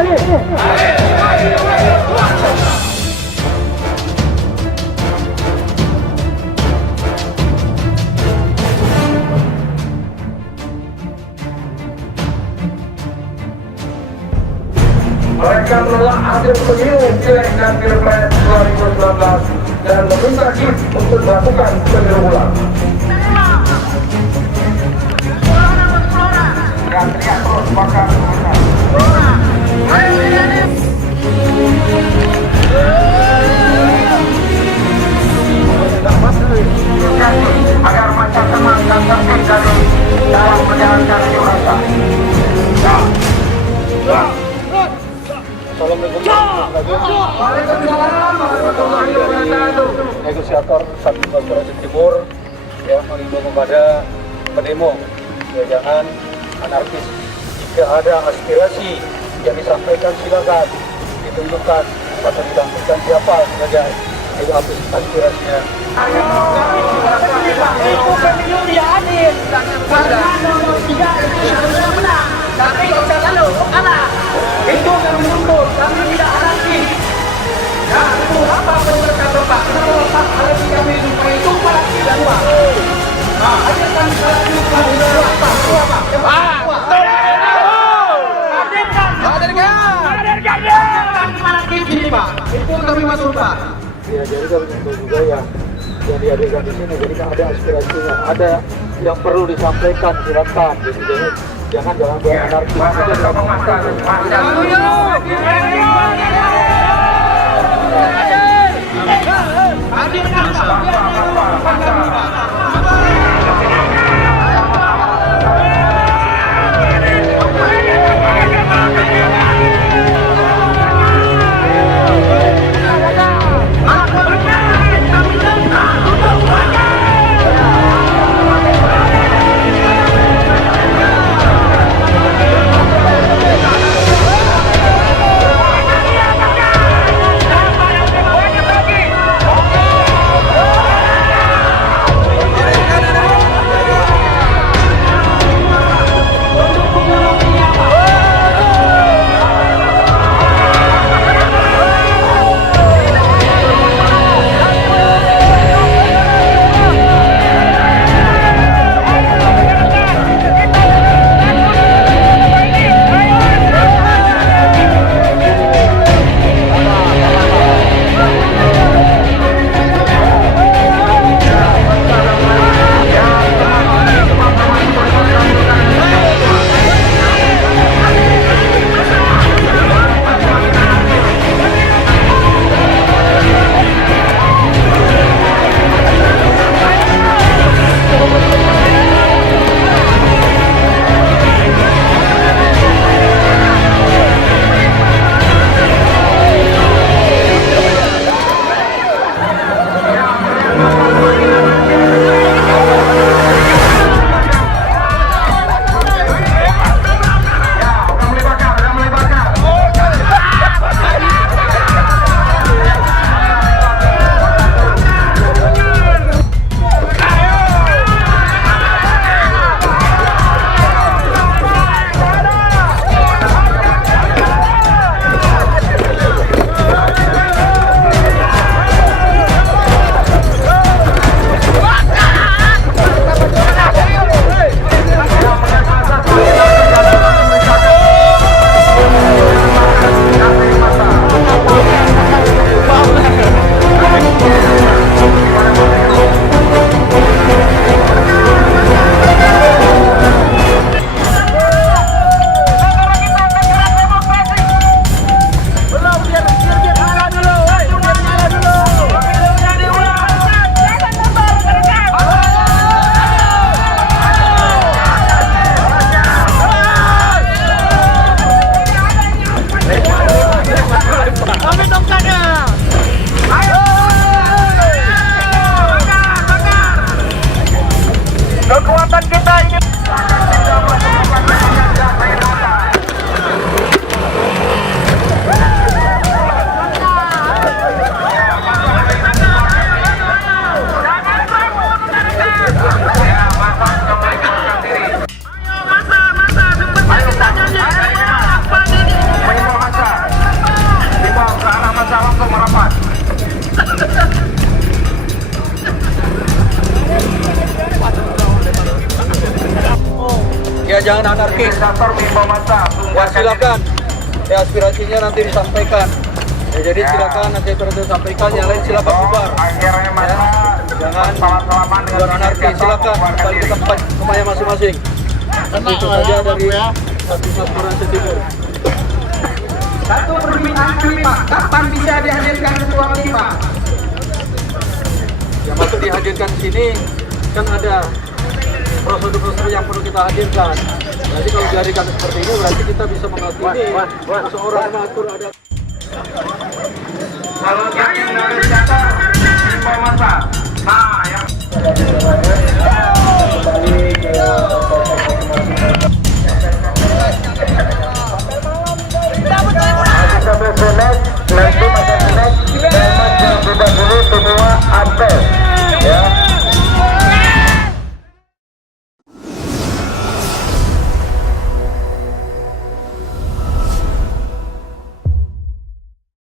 Mereka menolak hasil pemilu pileg dan pilpres 2019 dan meminta KIP untuk melakukan pemilu ulang. Teriak terus, bakar. Agar macam semangat tertib dalam menjalankan jurasa. Negosiator Sabtu Sulawesi Timur yang mengimbau kepada pendemo ya, jangan anarkis. Jika ada aspirasi yang disampaikan silakan ditentukan atau ditampilkan siapa saja itu aspirasinya. Itu pemilu tidak adil. Karena nomor 3 sudah menang. Tapi kita lalu kalah. Itu kami mundur, kami tidak anarkis. Ya, itu apa pun berkata Pak. Kenapa ada kami supaya itu malah tidak luar. Nah, aja kami salah lupa itu kami masuk Pak. Ya, jadi kami tentu juga yang dihadirkan di sini. Jadi kan ada aspirasinya, ada yang perlu disampaikan silakan. Jadi jangan beranarkis. jangan anarkis. Ya silakan, ya aspirasinya nanti disampaikan. Ya, jadi silakan nanti sampaikan, yang lain silakan bubar. Ya, jangan bubar anarkis, silakan kembali ke tempat rumahnya masing-masing. Itu saja dari Satgas Forensik Timur. Satu permintaan kami Pak, kapan bisa dihadirkan ketua ini Pak? Yang maksud dihadirkan sini kan ada prosedur-prosedur yang perlu kita hadirkan. Nanti kalau dihadirkan seperti ini berarti kita bisa mengatur ini. Seorang mengatur ada. Kalau